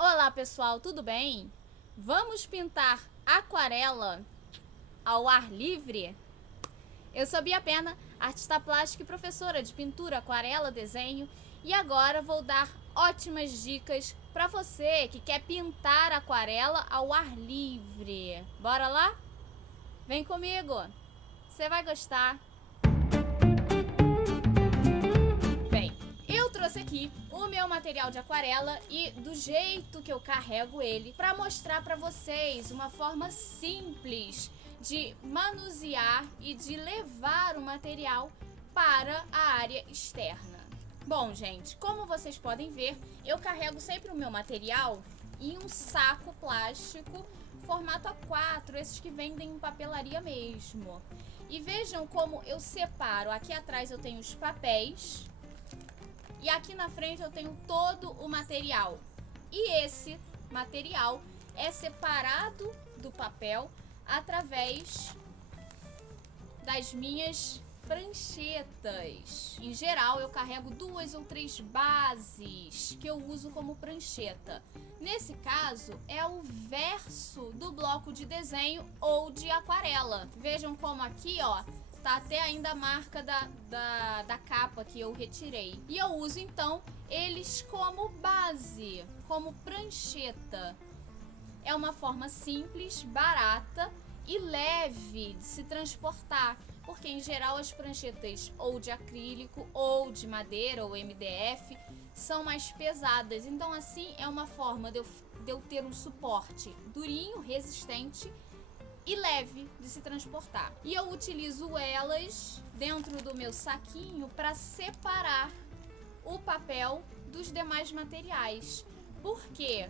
Olá pessoal, tudo bem? Vamos pintar aquarela ao ar livre? Eu sou Bia Pena, artista plástica e professora de pintura, aquarela, desenho, e agora vou dar ótimas dicas para você que quer pintar aquarela ao ar livre. Bora lá? Vem comigo, você vai gostar. Eu trouxe aqui o meu material de aquarela e do jeito que eu carrego ele para mostrar para vocês uma forma simples de manusear e de levar o material para a área externa. Bom, gente, como vocês podem ver, eu carrego sempre o meu material em um saco plástico formato A4, esses que vendem em papelaria mesmo. E vejam como eu separo. Aqui atrás eu tenho os papéis. E aqui na frente eu tenho todo o material. E esse material é separado do papel através das minhas pranchetas. Em geral, eu carrego 2 ou 3 bases que eu uso como prancheta. Nesse caso, é o verso do bloco de desenho ou de aquarela. Vejam como aqui, ó, tá até ainda a marca da capa que eu retirei. E eu uso então eles como base, como prancheta. É uma forma simples, barata e leve de se transportar, porque em geral as pranchetas ou de acrílico ou de madeira ou MDF são mais pesadas. Então assim é uma forma de eu ter um suporte durinho, resistente e leve de se transportar. E eu utilizo elas dentro do meu saquinho para separar o papel dos demais materiais. Porque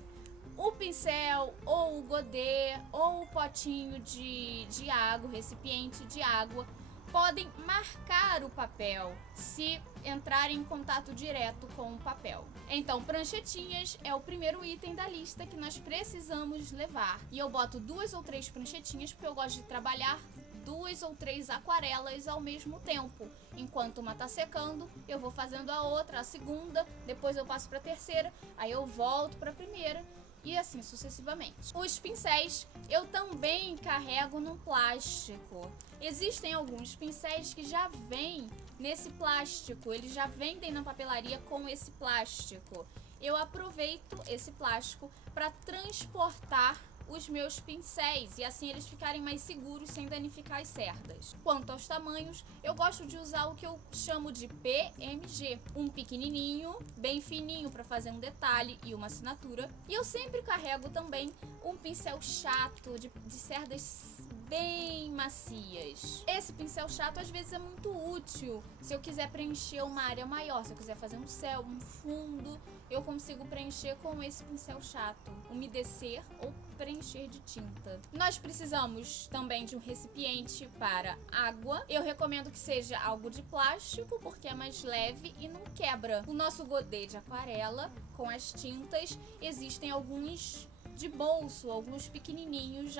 o pincel, ou o godê, ou o potinho de água, o recipiente de água, podem marcar o papel se entrarem em contato direto com o papel. Então, pranchetinhas é o primeiro item da lista que nós precisamos levar. E eu boto 2 ou 3 pranchetinhas porque eu gosto de trabalhar 2 ou 3 aquarelas ao mesmo tempo. Enquanto uma tá secando, eu vou fazendo a outra, a segunda, depois eu passo para a terceira, aí eu volto para a primeira e assim sucessivamente. Os pincéis eu também carrego no plástico. Existem alguns pincéis que já vêm nesse plástico, eles já vendem na papelaria com esse plástico. Eu aproveito esse plástico para transportar os meus pincéis e assim eles ficarem mais seguros sem danificar as cerdas. Quanto aos tamanhos, eu gosto de usar o que eu chamo de PMG, um pequenininho, bem fininho para fazer um detalhe e uma assinatura. E eu sempre carrego também um pincel chato de cerdas bem macias. Esse pincel chato às vezes é muito útil se eu quiser preencher uma área maior, se eu quiser fazer um céu, um fundo, eu consigo preencher com esse pincel chato, umedecer ou preencher de tinta. Nós precisamos também de um recipiente para água. Eu recomendo que seja algo de plástico porque é mais leve e não quebra. O nosso godê de aquarela com as tintas, existem alguns de bolso, alguns pequenininhos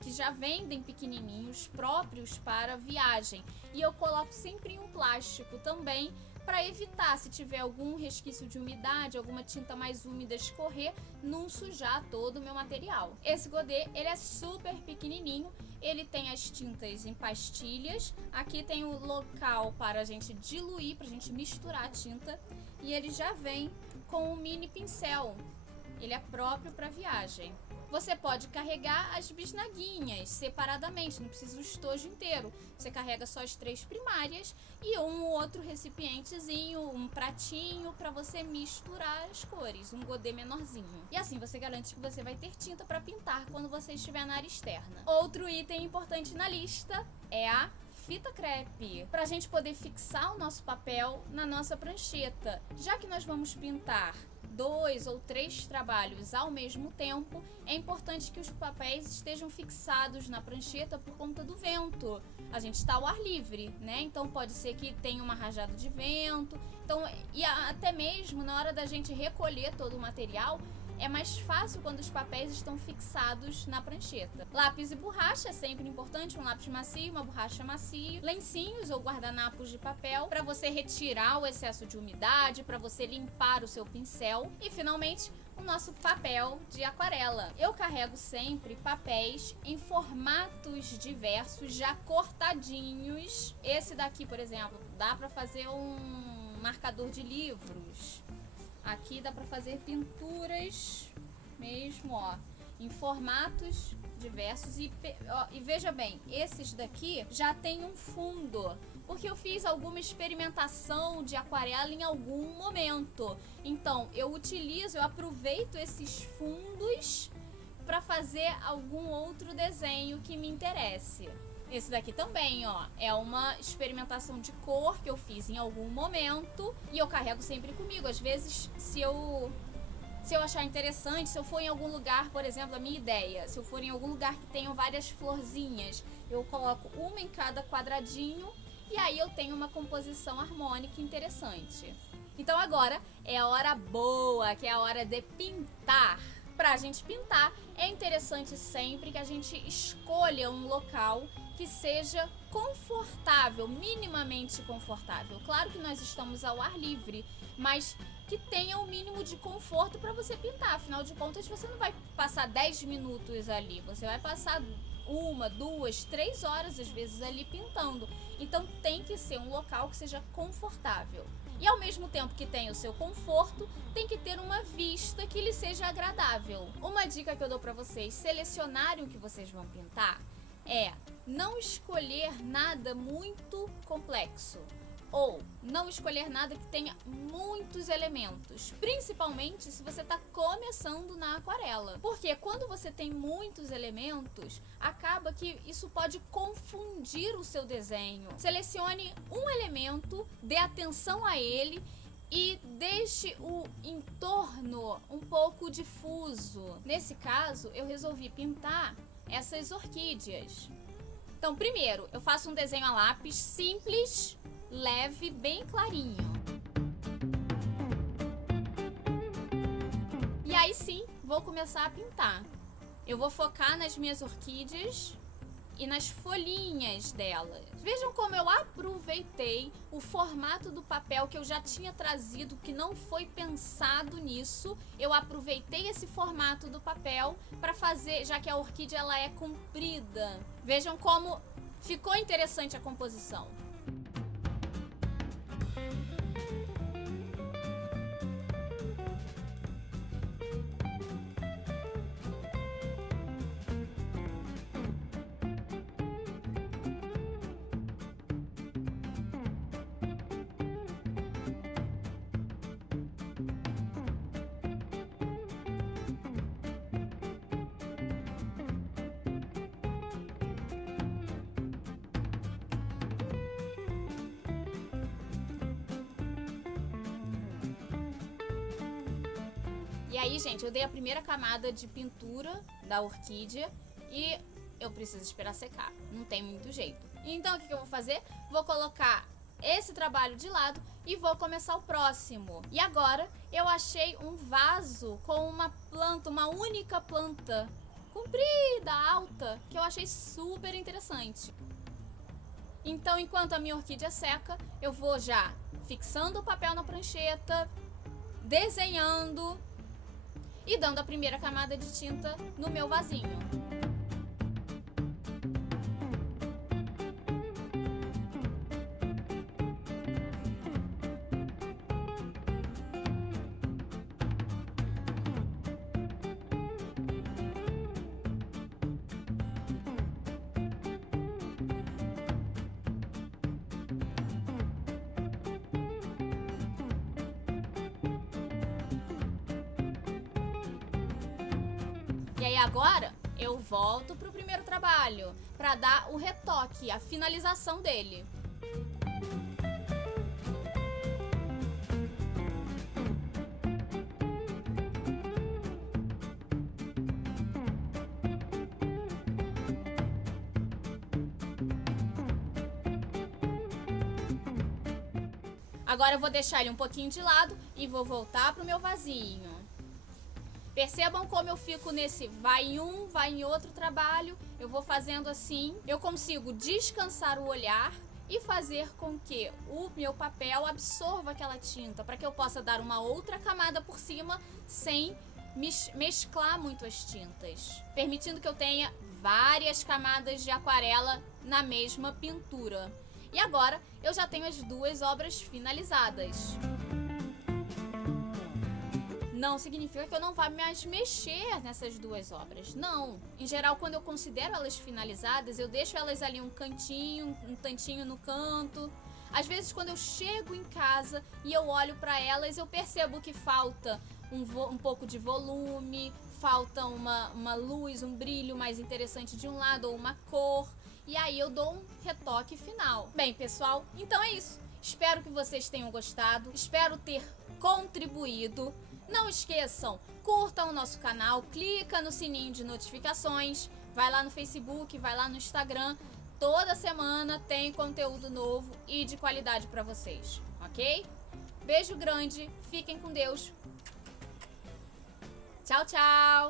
que já vendem pequenininhos próprios para viagem. E eu coloco sempre em um plástico também para evitar, se tiver algum resquício de umidade, alguma tinta mais úmida escorrer, não sujar todo o meu material. Esse godê, ele é super pequenininho, ele tem as tintas em pastilhas, aqui tem o local para a gente diluir, para a gente misturar a tinta, e ele já vem com um mini pincel, ele é próprio para viagem. Você pode carregar as bisnaguinhas separadamente, não precisa o estojo inteiro. Você carrega só as 3 primárias e um ou outro recipientezinho, um pratinho para você misturar as cores, um godê menorzinho. E assim você garante que você vai ter tinta para pintar quando você estiver na área externa. Outro item importante na lista é a fita crepe, para a gente poder fixar o nosso papel na nossa prancheta. Já que nós vamos pintar 2 ou 3 trabalhos ao mesmo tempo, é importante que os papéis estejam fixados na prancheta por conta do vento. A gente está ao ar livre, né? Então pode ser que tenha uma rajada de vento. Então, e até mesmo na hora da gente recolher todo o material, é mais fácil quando os papéis estão fixados na prancheta. Lápis e borracha é sempre importante, um lápis macio, uma borracha macia, lencinhos ou guardanapos de papel para você retirar o excesso de umidade, para você limpar o seu pincel e finalmente o nosso papel de aquarela. Eu carrego sempre papéis em formatos diversos, já cortadinhos. Esse daqui, por exemplo, dá para fazer um marcador de livros. Aqui dá para fazer pinturas mesmo, ó, em formatos diversos. E veja bem, esses daqui já tem um fundo, porque eu fiz alguma experimentação de aquarela em algum momento. Então eu aproveito esses fundos para fazer algum outro desenho que me interesse. Esse daqui também, ó, é uma experimentação de cor que eu fiz em algum momento e eu carrego sempre comigo. Às vezes, se eu achar interessante, se eu for em algum lugar, por exemplo, a minha ideia, se eu for em algum lugar que tenham várias florzinhas, eu coloco uma em cada quadradinho e aí eu tenho uma composição harmônica interessante. Então agora é a hora boa, que é a hora de pintar. Pra gente pintar, é interessante sempre que a gente escolha um local que seja confortável, minimamente confortável. Claro que nós estamos ao ar livre, mas que tenha o mínimo de conforto para você pintar. Afinal de contas, você não vai passar 10 minutos ali, você vai passar 1, 2, 3 horas às vezes ali pintando. Então tem que ser um local que seja confortável. E ao mesmo tempo que tem o seu conforto, tem que ter uma vista que lhe seja agradável. Uma dica que eu dou para vocês selecionarem o que vocês vão pintar é não escolher nada muito complexo. Ou não escolher nada que tenha muitos elementos, principalmente se você está começando na aquarela. Porque quando você tem muitos elementos, acaba que isso pode confundir o seu desenho. Selecione um elemento, dê atenção a ele e deixe o entorno um pouco difuso. Nesse caso, eu resolvi pintar essas orquídeas. Então, primeiro, eu faço um desenho a lápis simples, leve, bem clarinho. E aí sim, vou começar a pintar. Eu vou focar nas minhas orquídeas e nas folhinhas delas. Vejam como eu aproveitei o formato do papel que eu já tinha trazido, que não foi pensado nisso. Eu aproveitei esse formato do papel para fazer, já que a orquídea ela é comprida. Vejam como ficou interessante a composição. E aí, gente, eu dei a primeira camada de pintura da orquídea e eu preciso esperar secar. Não tem muito jeito. Então, o que eu vou fazer? Vou colocar esse trabalho de lado e vou começar o próximo. E agora, eu achei um vaso com uma planta, uma única planta comprida, alta, que eu achei super interessante. Então, enquanto a minha orquídea seca, eu vou já fixando o papel na prancheta, desenhando e dando a primeira camada de tinta no meu vasinho. E aí agora eu volto pro primeiro trabalho para dar o retoque, a finalização dele. Agora eu vou deixar ele um pouquinho de lado e vou voltar pro meu vasinho. Percebam como eu fico nesse vai em um, vai em outro trabalho. Eu vou fazendo assim. Eu consigo descansar o olhar e fazer com que o meu papel absorva aquela tinta, para que eu possa dar uma outra camada por cima sem mesclar muito as tintas, permitindo que eu tenha várias camadas de aquarela na mesma pintura. E agora eu já tenho as duas obras finalizadas. Não significa que eu não vá mais mexer nessas duas obras. Não. Em geral, quando eu considero elas finalizadas, eu deixo elas ali um tantinho no canto. Às vezes, quando eu chego em casa e eu olho para elas, eu percebo que falta um pouco de volume, falta uma luz, um brilho mais interessante de um lado ou uma cor. E aí eu dou um retoque final. Bem, pessoal, então é isso. Espero que vocês tenham gostado. Espero ter contribuído. Não esqueçam, curtam o nosso canal, clica no sininho de notificações, vai lá no Facebook, vai lá no Instagram. Toda semana tem conteúdo novo e de qualidade para vocês, ok? Beijo grande, fiquem com Deus. Tchau, tchau!